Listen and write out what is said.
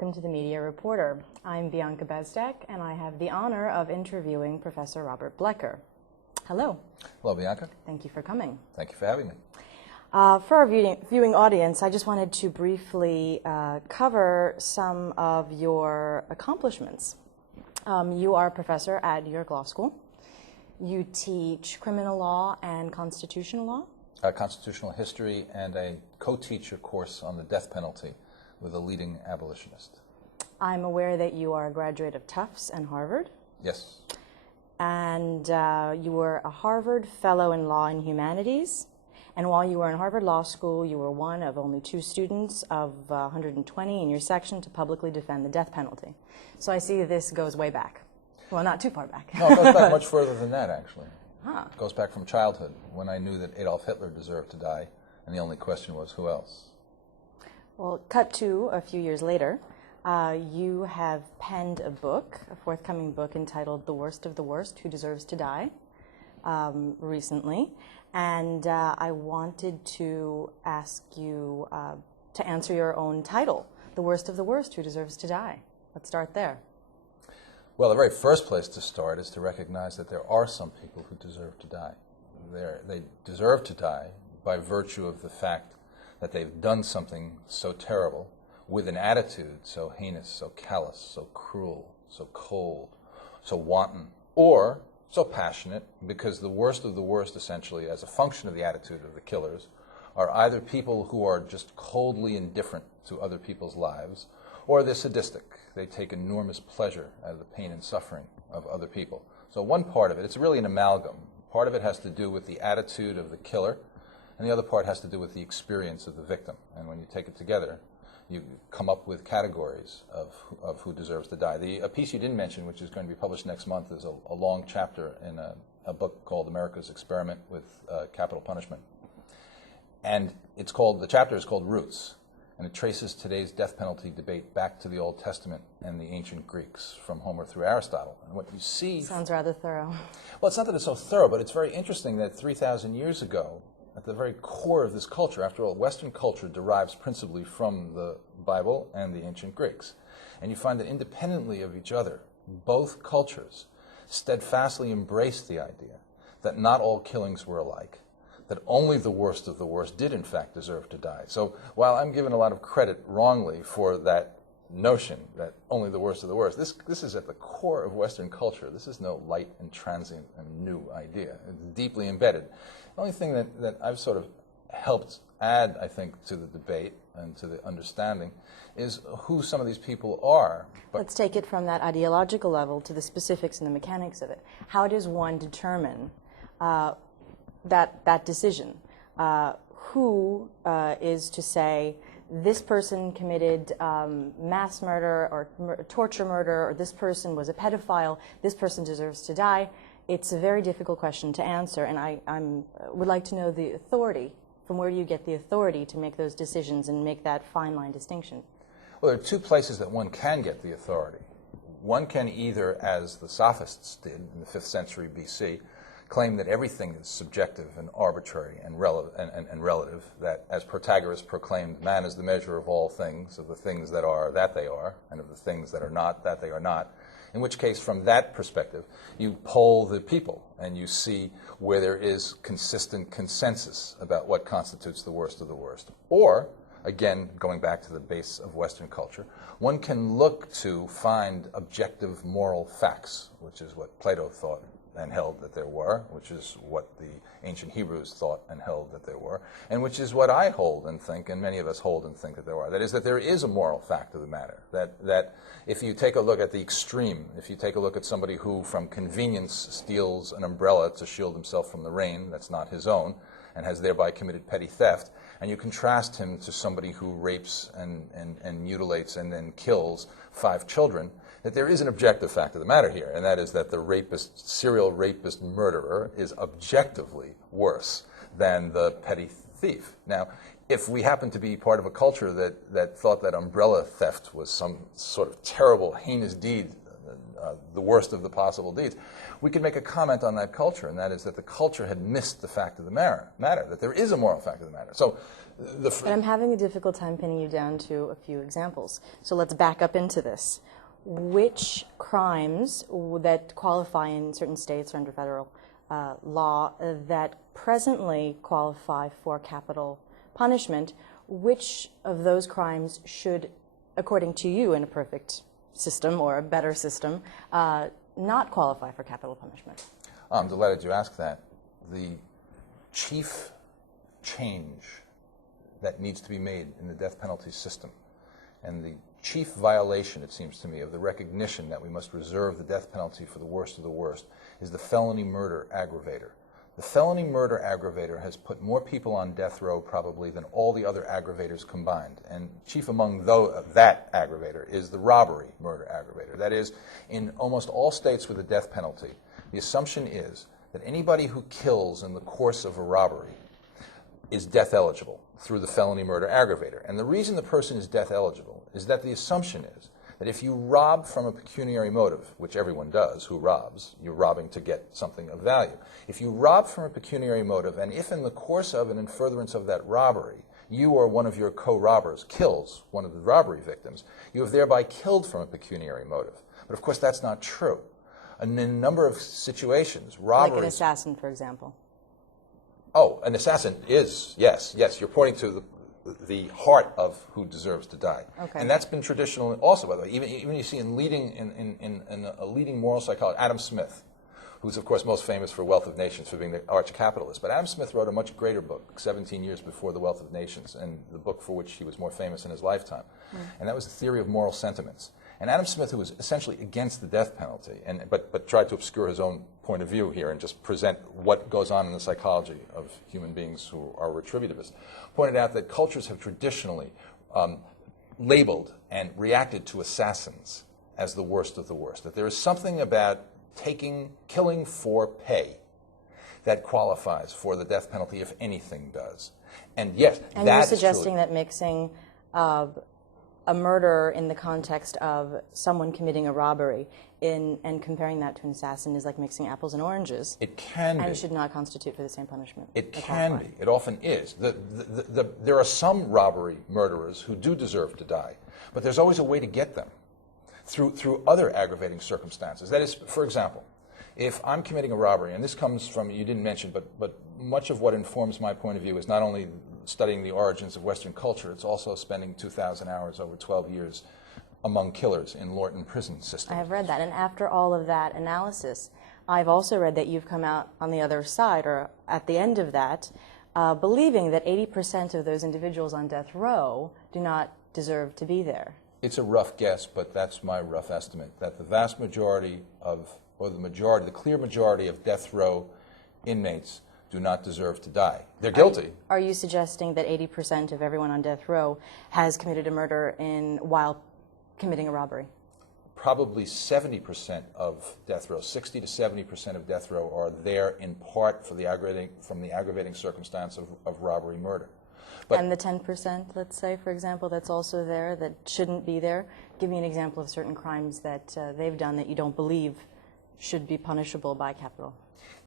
welcome to the Media Reporter. I'm Bianca Bezdek, and I have the honor of interviewing Professor Robert Belcker. Hello. Hello, Bianca. Thank you for coming. Thank you for having me. For our viewing audience, I just wanted to briefly cover some of your accomplishments. You are a professor at New York Law School. You teach criminal law and constitutional law. Constitutional history, and I co-teach a course on the death penalty with a leading abolitionist. I'm aware that you are a graduate of Tufts and Harvard. Yes. And you were a Harvard Fellow in Law and Humanities. And while you were in Harvard Law School, you were one of only 2 students of 120 in your section to publicly defend the death penalty. So I see this goes way back. Well, not too far back. No, it goes back much further than that, actually. Huh. It goes back from childhood, when I knew that Adolf Hitler deserved to die, and the only question was, who else? Well, cut to a few years later, you have penned a book, a forthcoming book entitled The Worst of the Worst, Who Deserves to Die, recently. And I wanted to ask you to answer your own title, The Worst of the Worst, Who Deserves to Die. Let's start there. Well, the very first place to start is to recognize that there are some people who deserve to die. They deserve to die by virtue of the fact that they've done something so terrible with an attitude so heinous, so callous, so cruel, so cold, so wanton, or so passionate, because the worst of the worst, essentially, as a function of the attitude of the killers, are either people who are just coldly indifferent to other people's lives, or they're sadistic. They take enormous pleasure out of the pain and suffering of other people. So one part of it, it's really an amalgam. Part of it has to do with the attitude of the killer, and the other part has to do with the experience of the victim. And when you take it together, you come up with categories of who deserves to die. A piece you didn't mention, which is going to be published next month, is a long chapter in a book called America's Experiment with Capital Punishment. And the chapter is called Roots, and it traces today's death penalty debate back to the Old Testament and the ancient Greeks, from Homer through Aristotle. And what you see... Sounds rather thorough. Well, it's not that it's so thorough, but it's very interesting that 3,000 years ago, at the very core of this culture, after all, Western culture derives principally from the Bible and the ancient Greeks. And you find that independently of each other, both cultures steadfastly embraced the idea that not all killings were alike, that only the worst of the worst did in fact deserve to die. So while I'm given a lot of credit wrongly for that notion that only the worst of the worst, this is at the core of Western culture. This is no light and transient and new idea. It's deeply embedded. The only thing that I've sort of helped add, I think, to the debate and to the understanding is who some of these people are. But let's take it from that ideological level to the specifics and the mechanics of it. How does one determine that decision? Who is to say this person committed mass murder or torture murder, or this person was a pedophile, this person deserves to die? It's a very difficult question to answer, and I would like to know the authority. From where do you get the authority to make those decisions and make that fine line distinction? Well, there are 2 places that one can get the authority. One can either, as the sophists did in the 5th century BC, claim that everything is subjective and arbitrary and relative, that, as Protagoras proclaimed, man is the measure of all things, of the things that are, that they are, and of the things that are not, that they are not. In which case, from that perspective, you poll the people and you see where there is consistent consensus about what constitutes the worst of the worst. Or, again, going back to the base of Western culture, one can look to find objective moral facts, which is what Plato thought and held that there were, which is what the ancient Hebrews thought and held that there were, and which is what I hold and think, and many of us hold and think that there are. That is, that there is a moral fact of the matter, that if you take a look at the extreme, if you take a look at somebody who, from convenience, steals an umbrella to shield himself from the rain that's not his own, and has thereby committed petty theft, and you contrast him to somebody who rapes and mutilates and then kills 5 children, that there is an objective fact of the matter here, and that is that the rapist, serial rapist murderer is objectively worse than the petty thief. Now, if we happen to be part of a culture that thought that umbrella theft was some sort of terrible, heinous deed the worst of the possible deeds, we could make a comment on that culture, and that is that the culture had missed the fact of the matter, that there is a moral fact of the matter. So, but I'm having a difficult time pinning you down to a few examples. So let's back up into this. Which crimes that qualify in certain states or under federal law that presently qualify for capital punishment, which of those crimes should, according to you in a perfect system or a better system, not qualify for capital punishment? I'm delighted you asked that. The chief change that needs to be made in the death penalty system, and the chief violation, it seems to me, of the recognition that we must reserve the death penalty for the worst of the worst, is the felony murder aggravator. The felony murder aggravator has put more people on death row probably than all the other aggravators combined. And chief among that aggravator is the robbery murder aggravator. That is, in almost all states with the death penalty, the assumption is that anybody who kills in the course of a robbery is death eligible through the felony murder aggravator. And the reason the person is death eligible is that the assumption is that if you rob from a pecuniary motive, which everyone does who robs, you're robbing to get something of value. If you rob from a pecuniary motive, and if in the course of and in furtherance of that robbery, you or one of your co-robbers kills one of the robbery victims, you have thereby killed from a pecuniary motive. But of course that's not true. And in a number of situations, robberies... Like an assassin, for example. Oh, an assassin is, yes, you're pointing to the heart of who deserves to die. Okay. And that's been traditional also, by the way. Even you see in a leading moral psychologist, Adam Smith, who's of course most famous for Wealth of Nations, for being the arch capitalist. But Adam Smith wrote a much greater book, 17 years before The Wealth of Nations, and the book for which he was more famous in his lifetime. And that was The Theory of Moral Sentiments. And Adam Smith, who was essentially against the death penalty, but tried to obscure his own point of view here and just present what goes on in the psychology of human beings who are retributivists, pointed out that cultures have traditionally labeled and reacted to assassins as the worst of the worst. That there is something about killing for pay that qualifies for the death penalty, if anything does. And yes, and that you're is suggesting truly that mixing a murder in the context of someone committing a robbery and comparing that to an assassin is like mixing apples and oranges. It can be. And should not constitute for the same punishment. It can be. It often is. There are some robbery murderers who do deserve to die, but there's always a way to get them through other aggravating circumstances. That is, for example, if I'm committing a robbery, and this comes from, you didn't mention, but much of what informs my point of view is not only studying the origins of Western culture, it's also spending 2,000 hours over 12 years among killers in Lorton prison system. I have read that, and after all of that analysis, I've also read that you've come out on the other side, or at the end of that, believing that 80% of those individuals on death row do not deserve to be there. It's a rough guess, but that's my rough estimate, that the vast majority of, or the clear majority of death row inmates do not deserve to die. They're guilty. Are you suggesting that 80% of everyone on death row has committed a murder while committing a robbery? Probably 70% of death row, 60 to 70% of death row are there in part from the aggravating circumstance of robbery murder. But and the 10%, let's say, for example, that's also there, that shouldn't be there? Give me an example of certain crimes that they've done that you don't believe should be punishable by capital.